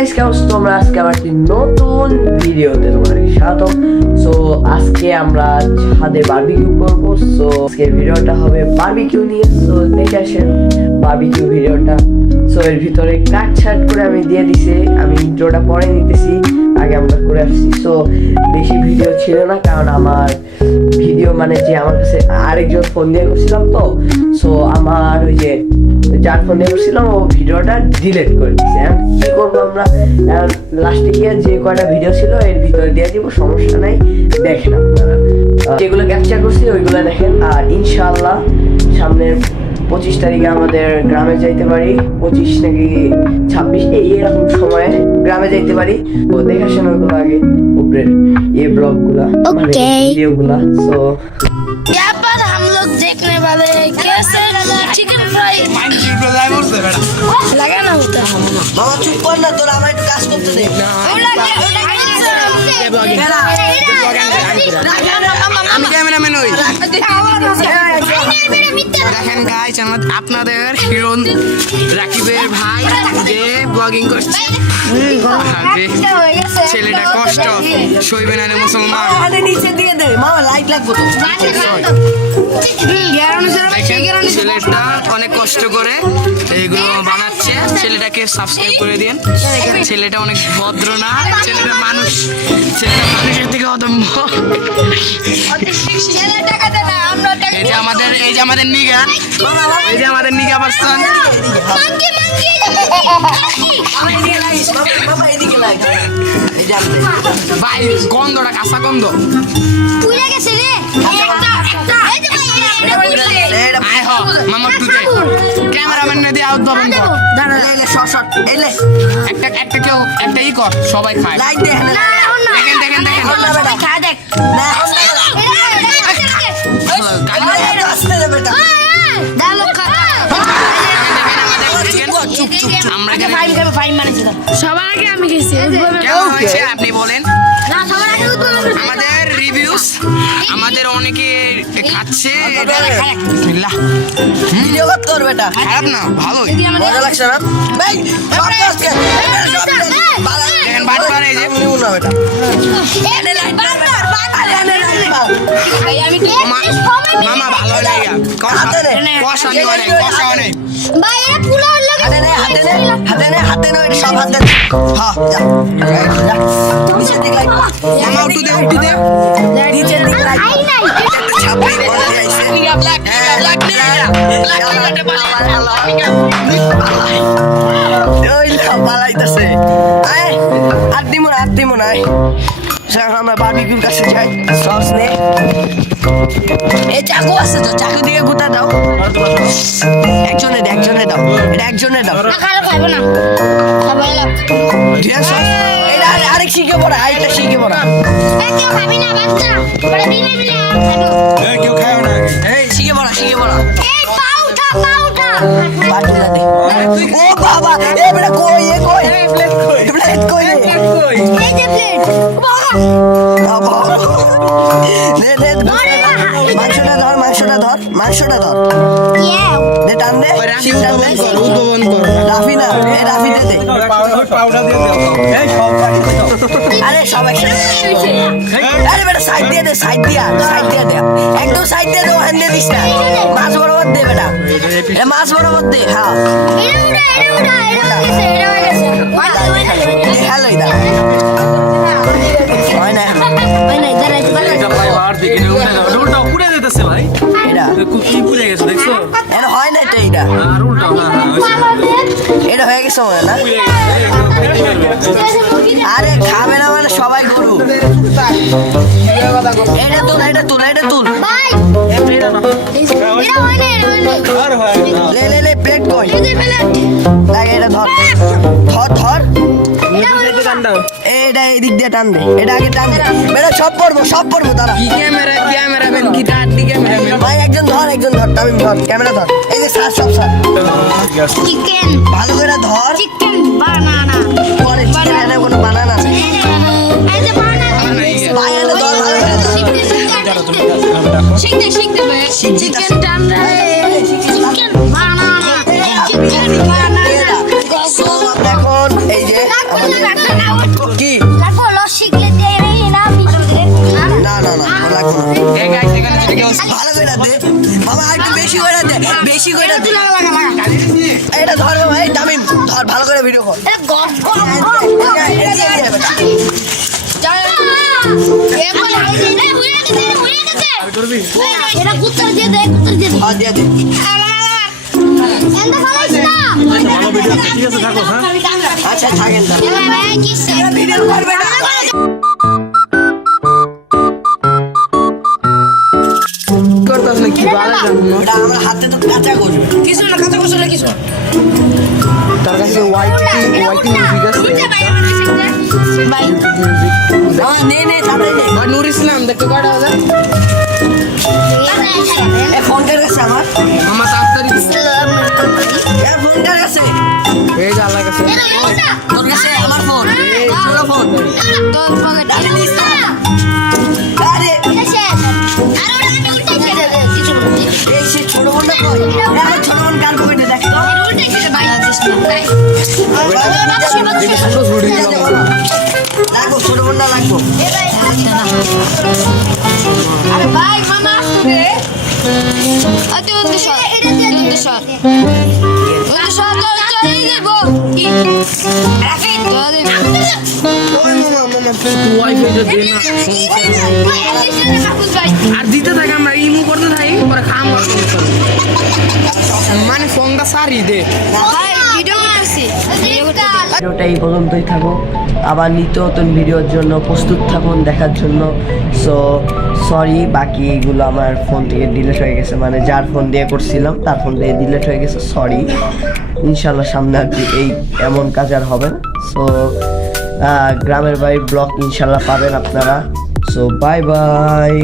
Guys, কেমন আছো তোমরা? আজকে আবার একটি নতুন ভিডিওতে তোমাদের স্বাগত। সো আজকে আমরা ছাদে বারবিকিউ করব। সো আজকের ভিডিওটা হবে বারবিকিউ নিয়ে। সো দেখে আসেন বারবিকিউ ভিডিওটা। সো এর ভিতরে কাটছাট করে আমি দিয়ে দিছি, আমি ইন্ট্রোটা পরে নিতেছি, আগে আমরা করে আসছি। সো বেশি ভিডিও ছিল না, কারণ আমার ভিডিও মানে যে আমার কাছে আরেকজন ফোন দিয়ে করছিলাম, তো সো আমার ওই যে যার ফোন দিয়ে করছিলাম ও ভিডিওটা ডিলিট করে দিচ্ছে। এখন কি করবো আমরা, লাস্টে গিয়ে যে কয়টা ভিডিও ছিল এর ভিতরে দিয়ে দিব, সমস্যা নাই। দেখেন আপনারা যেগুলো ক্যাপচার করছি ওইগুলো দেখেন। আর ইনশাআল্লাহ সামনের 25 তারিখে আমাদের গ্রামে যাইতে পারি, 25 নাকি 26 এইরকম সময়ে গ্রামে যাইতে পারি। ও দেখাশোনা ওইগুলো আগে উপরের এই ব্লগগুলা ভিডিওগুলা। সো यहाँ पर हम लोग देखने वाले हैं कैसे चिकन फ्राई लगाना होता है। বাবা চুপ কর না, তোর আমার একটু কাজ করতে দে। আমি ক্যামেরাম্যান হই। দেখেন গাইস, আপনাদের হিরো রাকিবের ভাই যে ব্লগিং করছে, ছেলেটা কষ্ট সইবে না রে মুসলমান। নিচের দিকে দে মামা, লাইট লাগবে তো। দেখেন ছেলেটা অনেক কষ্ট করে এইগুলো বানাচ্ছে। ছেলেটাকে সাবস্ক্রাইব করে দিন। ছেলেটা অনেক ভদ্র না, ছেলেটা মানুষ, ছেলেটা মানুষের থেকে অদম্য। এই যে আমাদের নিগা, এই যে আমাদের নিগা পারসন। ভাই গন্ধটা কাঁচা গন্ধ। ক্যামেরাম্যান দিয়ে উদ্ভাবন একটা কেউ একটা ই কর, সবাই খায়। দেখেন দেখেন দেখেন আপনি বলেন। আমাদের রিভিউস আমাদের অনেকে খাচ্ছে, ভিডিও কর বেটা, খারাপ না, ভালো মজা লাগছে না ভাই। দেখেন বাটপার এই যে মামা ভালো লাগে, কষা অনেক হাতে সব হাতে। হ্যাঁ নিচের দিকে লাইট মামা, উঠু দে নিচের দিকে লাইট। ছাপড়ি বন্ধ আইছে, পালাইতেছে। আর দিমো না আমরা বারবিকিউর কাছে যাই। সস নে, এই চাকু আছে তো, চাকু দিয়ে গুতা দাও। একজনে দাও, এটা একজনে দাও। আরেক শিখে পড়া, আরেকটা শিখে পড়া। শিখে পড়া। ও বাবা, এ বেটা কই প্লেট কই মাংসটা ধর দে, টান দে, উদ্ভাবন কর। রাফি না, এই রাফি দে। আরে সব একসাথে। আরে বেটা সাইড দিয়ে দে, সাইড দিয়া দে, একদম সাইড দিয়ে দে, ওখান দিয়ে দিস না, মাছ বরাবর দে বেটা, মাছ বরাবর দে। হ্যাঁ হ্যালো দা হয় না, হয় না, এটা হয়ে গেছে মনে না। আরে খাবে না মানে সবাই গরু। এটা তুল লে প্লেট কই, এটা ধর এটা এদিক দিয়ে টান দে, এটা আগে টান দে বেটা, সব পড়বো তারা। কি ক্যামেরাম্যান কি টাড্ডি ক্যামেরাম্যান ভাই, একজন ধর তামিম ধর, ক্যামেরা ধর। এই যে সার সব সার চিকেন ভালো করে ধর। চিকেন বানানা পরে চিকেন কোনো বানানা আছে, এই যে বানানা ভাই এনে ধর, ভালো করে ধর। শিখতে ভাই চিকেন টান রে, চিকেন বানানা। এখন এই যে কি লাগবো লসিকলে দিয়ে না না না না লাগবে না ভালো করে দে মামা আর একটু বেশি করে দে বেশি করে দে এটা ধর ভাই তামিম ধর ভালো করে ভিডিও কর এটা কুত্তর দিয়ে দে কুত্তর দিয়ে দে আর দিয়ে দে এন্ড ফলাইস না আচ্ছা থাকেন না ভাই কিসে ভিডিও করবে না করতাস না কি ভালো জানো এটা আমার হাতে তো কাঁচা গোল কিছু না কথা কিছু না কিছু তার কাছে ওয়াইটি মিউজিক আছে ভাই নে নে তাড়াতাড়ি নে আর নূর ইসলাম দেখতে কয়টা বাজে এ ফোন করে গেছে আমার মামা তাড়াতাড়ি এ ফোন করে গেছে এই যে আল্লাহ কাছে তোর কাছে আমার ফোন ছোট ফোন আরে নিস না আরে এই সে ছোট ফোনটা কই আরে ছোট ফোন কার পকেটে দেখ তো লাগবো ছোট ফোনটা লাগবো আরে ভাই মামা আসছে আতে উদ্দেশ্য উদ্দেশ্য চলে যাব কি ওই মামা মামা তুই ওয়াইফাই যে দে না আর দিতে থাকে আমরা ইমু করতে থাকি পরে খাম মানে ফোনটা সারি দে ভিডিওটা এই পর্যন্তই থাকো আবার নিত্য নতুন ভিডিওর জন্য প্রস্তুত থাকুন দেখার জন্য সো সরি বাকিগুলো আমার ফোন থেকে ডিলিট হয়ে গেছে মানে যার ফোন দিয়ে করছিলাম তার ফোন থেকে ডিলিট হয়ে গেছে সরি ইনশাল্লাহ সামনে আর কি এই এমন কাজ আর হবে না সো গ্রামের বাড়ি ব্লগ ইনশাল্লাহ পাবেন আপনারা সো বাই বাই